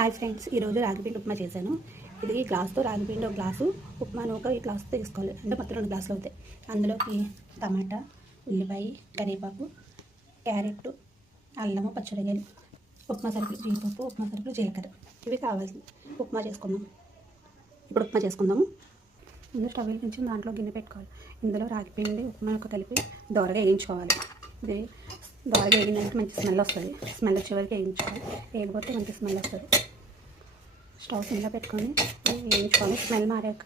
Hi friends, ఈరోజు రాగిపిండి ఉప్మా చేశాను. ఇది ఈ గ్లాస్తో రాగిపిండి ఒక గ్లాసు, ఉప్మాను ఒక ఈ గ్లాస్తో తీసుకోవాలి. అంటే మొత్తం 2 గ్లాసులు అవుతాయి. అందులోకి టమాటా, ఉల్లిపాయ, కరివేపాకు, క్యారెట్, అల్లము, పచ్చిమిరపకాయలు, ఉప్మా సరుకులు, జీడిపప్పు, ఉప్మా సరుకులు, జీలకర్ర ఇవి కావాలి. ఉప్మా చేసుకుందాం. ఇప్పుడు ఉప్మా చేసుకుందాము. ముందు స్టవ్ వెలిగించి దాంట్లో గిన్నె పెట్టుకోవాలి. ఇందులో రాగిపిండి ఉప్మా యొక్క కలిపి దోరగా వేయించుకోవాలి. ఇది దోరగా వేగిందంటే మంచి స్మెల్ వస్తుంది. స్మెల్ వచ్చే వరకు వేయించుకోవాలి. వేయకపోతే మంచి స్మెల్ వస్తుంది. స్టవ్ కింద పెట్టుకొని వేయించుకోవాలి. స్మెల్ మారాక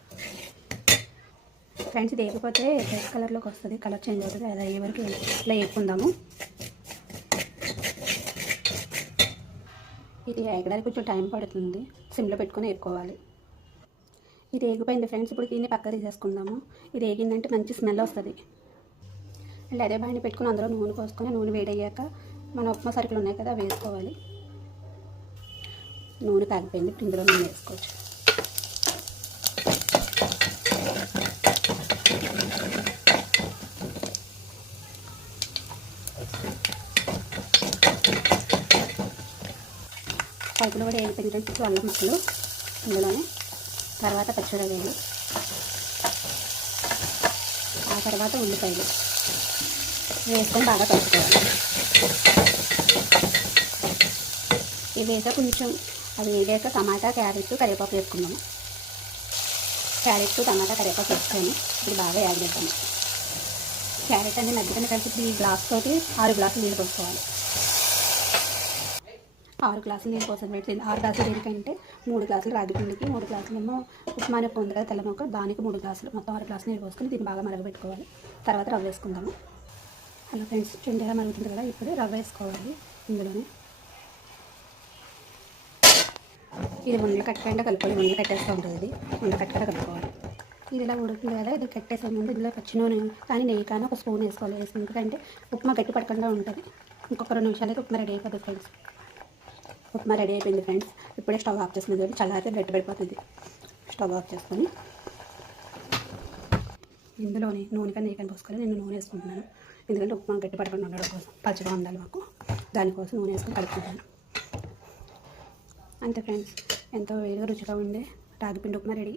ఫ్రెండ్స్, ఇది వేయకపోతే రెడ్ కలర్లోకి వస్తుంది, కలర్ చేంజ్ అవుతుంది. అది అయ్యే వరకు ఇట్లా వేపుకుందాము. ఇది వేగడానికి కొంచెం టైం పడుతుంది. సిమ్లో పెట్టుకొని వేపుకోవాలి. ఇది వేగిపోయింది ఫ్రెండ్స్. ఇప్పుడు దీన్ని పక్క తీసేసుకుందాము. ఇది వేగిందంటే మంచి స్మెల్ వస్తుంది. అండ్ అదే బాండి పెట్టుకుని అందులో నూనె పోసుకొని నూనె వేడయ్యాక మన ఉప్మా సరుకులు ఉన్నాయి కదా వేసుకోవాలి. నూనె కాగిపోయింది. ఇప్పుడు ఇందులో నూనె వేసుకోవచ్చు. సరుకులు కూడా వేగిపోయింది. ఇప్పుడు అల్లం ముక్కలు ఇందులోనే, తర్వాత పచ్చిమిరపకాయలు, ఆ తర్వాత ఉల్లిపాయలు వేసుకొని బాగా కలుపుకోవాలి. ఇవి వేసాక కొంచెం అది వేగాక టమాటా, క్యారెట్, కరివేపాకు వేసుకున్నాము. క్యారెట్, టమాటా, కరివేపాకు వేసుకొని ఇది బాగా యాగిద్దాము. క్యారెట్ అనేది మధ్యలో కలిసి ఈ గ్లాస్ తోటి 6 గ్లాసులు నీళ్ళు పోసుకోవాలి. 6 గ్లాసులు నీళ్ళు పోసాను పెట్టి 6 గ్లాసులు దేనికంటే 3 గ్లాసులు రాగిపిండికి, 3 గ్లాసులు ఏమో ఉప్మా నొప్పి ఉంది కదా తెల్లమొక్క, దానికి 3 గ్లాసులు, మొత్తం 6 గ్లాసులు నీళ్ళు పోసుకొని దీన్ని బాగా మరగబెట్టుకోవాలి. తర్వాత రవ్వ వేసుకుందాము. హలో ఫ్రెండ్స్, చుండెలా మరుగుతుంది కదా, ఇప్పుడు రవ్వ వేసుకోవాలి. ఇందులోనే ఇది ఉండలు కట్టకుండా కలుపుకోవాలి. ఉండలు కట్టేస్తూ ఉంటుంది. ఇది ఉండలు కట్టకుండా కలుపుకోవాలి. ఇది ఇలా ఉడుతుంది కదా, ఇది కట్టేసే ముందు ఇందులో పచ్చి నూనె కానీ నెయ్యి కానీ ఒక స్పూన్ వేసుకోవాలి. వేసి ఎందుకంటే ఉప్మా గట్టి పడకుండా ఉంటుంది. ఇంకొక 2 నిమిషాలైతే ఉప్మా రెడీ అయిపోతుంది ఫ్రెండ్స్. ఉప్మా రెడీ అయిపోయింది ఫ్రెండ్స్. ఇప్పుడే స్టవ్ ఆఫ్ చేసుకుని చల్లారితే గట్టి పడిపోతుంది. స్టవ్ ఆఫ్ చేసుకొని ఇందులోని నూనె కానీ నెయ్యి కానీ పోసుకోవాలి. నేను నూనె వేసుకుంటున్నాను ఎందుకంటే ఉప్మా గట్టి పడకుండా ఉండడం కోసం, పచ్చిగా ఉండాలి మాకు, దానికోసం నూనె వేసుకొని కలుపుకుంటాను. అంతే ఫ్రెండ్స్, ఎంతో వేడిగా రుచిగా ఉండే రాగిపిండి ఉప్మా రెడీ.